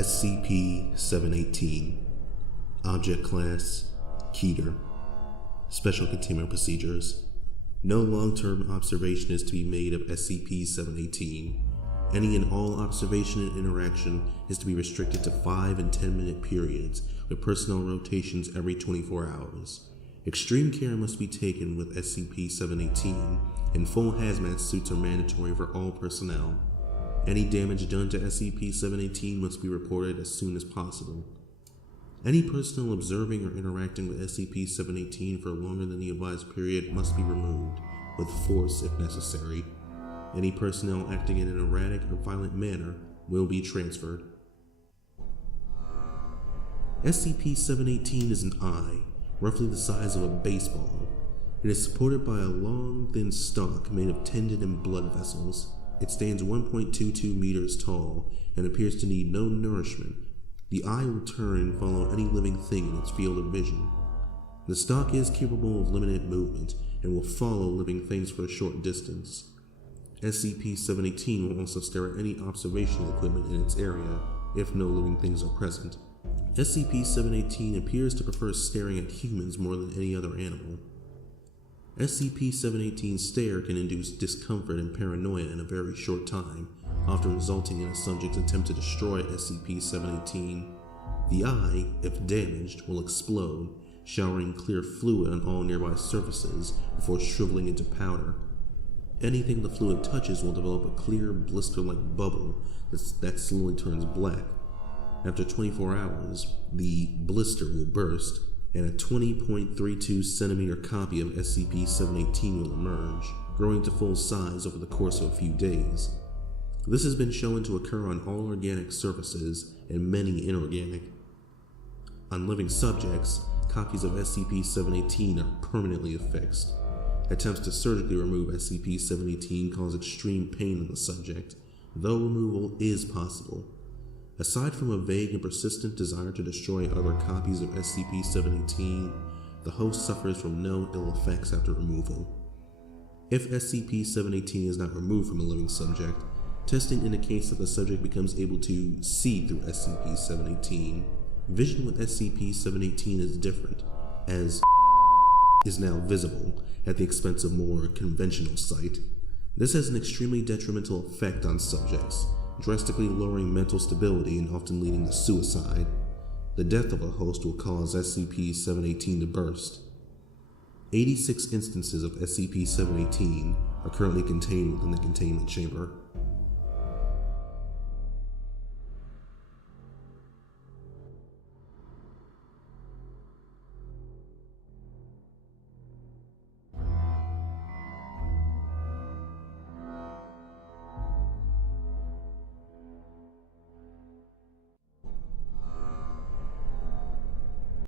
SCP-718 Object Class Keter. Special Containment Procedures. No long-term observation is to be made of SCP-718. Any and all observation and interaction is to be restricted to 5 and 10-minute periods, with personnel rotations every 24 hours. Extreme care must be taken with SCP-718, and full hazmat suits are mandatory for all personnel. Any damage done to SCP-718 must be reported as soon as possible. Any personnel observing or interacting with SCP-718 for longer than the advised period must be removed, with force if necessary. Any personnel acting in an erratic or violent manner will be transferred. SCP-718 is an eye, roughly the size of a baseball. It is supported by a long, thin stalk made of tendon and blood vessels. It stands 1.22 meters tall and appears to need no nourishment. The eye will turn and follow any living thing in its field of vision. The stalk is capable of limited movement and will follow living things for a short distance. SCP-718 will also stare at any observational equipment in its area if no living things are present. SCP-718 appears to prefer staring at humans more than any other animal. SCP-718's stare can induce discomfort and paranoia in a very short time, often resulting in a subject's attempt to destroy SCP-718. The eye, if damaged, will explode, showering clear fluid on all nearby surfaces before shriveling into powder. Anything the fluid touches will develop a clear, blister-like bubble that slowly turns black. After 24 hours, the blister will burst, and a 20.32 centimeter copy of SCP-718 will emerge, growing to full size over the course of a few days. This has been shown to occur on all organic surfaces and many inorganic. On living subjects, copies of SCP-718 are permanently affixed. Attempts to surgically remove SCP-718 cause extreme pain in the subject, though removal is possible. Aside from a vague and persistent desire to destroy other copies of SCP-718, the host suffers from no ill effects after removal. If SCP-718 is not removed from a living subject, testing indicates that the subject becomes able to see through SCP-718. Vision with SCP-718 is different, as is now visible at the expense of more conventional sight. This has an extremely detrimental effect on subjects, drastically lowering mental stability and often leading to suicide. The death of a host will cause SCP-718 to burst. 86 instances of SCP-718 are currently contained within the containment chamber.